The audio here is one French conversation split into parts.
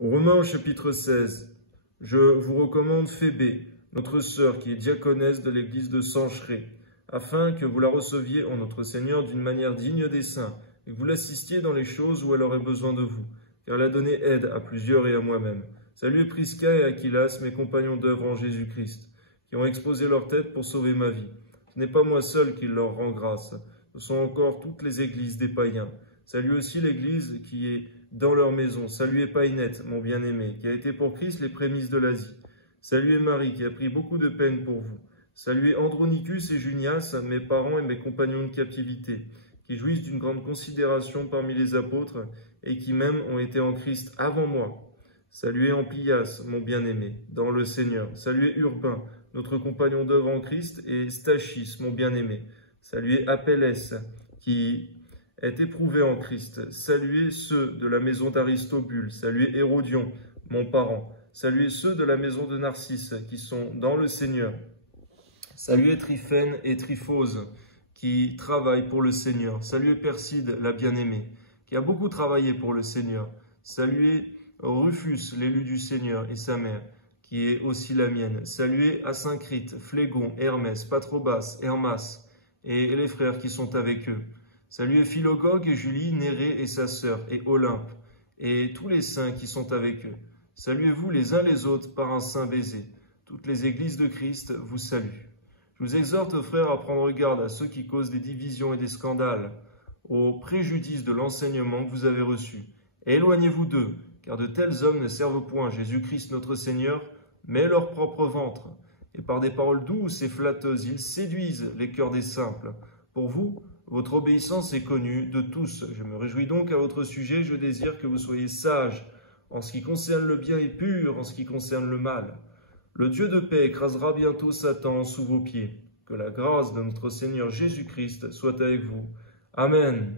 Aux Romains au chapitre 16, je vous recommande Phébé, notre sœur qui est diaconesse de l'église de Sancheré, afin que vous la receviez en notre Seigneur d'une manière digne des saints, et que vous l'assistiez dans les choses où elle aurait besoin de vous, car elle a donné aide à plusieurs et à moi-même. Saluez Prisca et Aquilas, mes compagnons d'œuvre en Jésus-Christ, qui ont exposé leur tête pour sauver ma vie. Ce n'est pas moi seul qui leur rend grâce, ce sont encore toutes les églises des païens. Saluez aussi l'église qui est dans leur maison. Saluez Païnette, mon bien-aimé, qui a été pour Christ les prémices de l'Asie. Saluez Marie, qui a pris beaucoup de peine pour vous. Saluez Andronicus et Junias, mes parents et mes compagnons de captivité, qui jouissent d'une grande considération parmi les apôtres et qui même ont été en Christ avant moi. Saluez Amplias, mon bien-aimé, dans le Seigneur. Saluez Urbain, notre compagnon d'œuvre en Christ, et Stachys, mon bien-aimé. Saluez Apelles, qui est éprouvé en Christ. Saluez ceux de la maison d'Aristobule. Saluez Hérodion, mon parent. Saluez ceux de la maison de Narcisse, qui sont dans le Seigneur. Saluez Tryphène et Tryphose, qui travaillent pour le Seigneur. Saluez Perside, la bien-aimée, qui a beaucoup travaillé pour le Seigneur. Saluez Rufus, l'élu du Seigneur, et sa mère, qui est aussi la mienne. Saluez Asyncrite, Phlégon, Hermès, Patrobas, Hermas, et les frères qui sont avec eux. Saluez Philogogue et Julie, Nérée et sa sœur, et Olympe, et tous les saints qui sont avec eux. Saluez-vous les uns les autres par un saint baiser. Toutes les églises de Christ vous saluent. Je vous exhorte, frères, à prendre garde à ceux qui causent des divisions et des scandales, au préjudice de l'enseignement que vous avez reçu. Et éloignez-vous d'eux, car de tels hommes ne servent point Jésus-Christ notre Seigneur, mais leur propre ventre. Et par des paroles douces et flatteuses, ils séduisent les cœurs des simples. Pour vous, votre obéissance est connue de tous. Je me réjouis donc à votre sujet, je désire que vous soyez sages en ce qui concerne le bien et purs en ce qui concerne le mal. Le Dieu de paix écrasera bientôt Satan sous vos pieds. Que la grâce de notre Seigneur Jésus-Christ soit avec vous. Amen.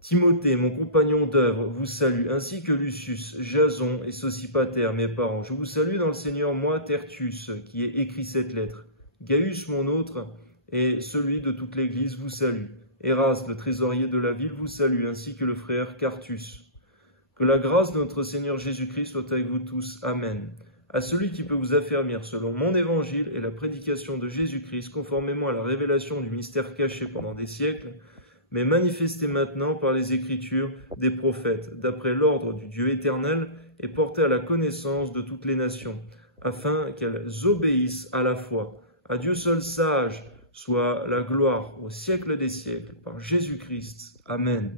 Timothée, mon compagnon d'œuvre, vous salue, ainsi que Lucius, Jason et Sosipater, mes parents. Je vous salue dans le Seigneur, moi, Tertius, qui ai écrit cette lettre. Gaius, mon autre, et celui de toute l'Église vous salue. Eraste, le trésorier de la ville, vous salue, ainsi que le frère Quartus. Que la grâce de notre Seigneur Jésus-Christ soit avec vous tous. Amen. À celui qui peut vous affermir selon mon évangile et la prédication de Jésus-Christ, conformément à la révélation du mystère caché pendant des siècles, mais manifesté maintenant par les Écritures des prophètes, d'après l'ordre du Dieu éternel, et porté à la connaissance de toutes les nations, afin qu'elles obéissent à la foi. À Dieu seul sage soit la gloire au siècle des siècles, par Jésus-Christ. Amen.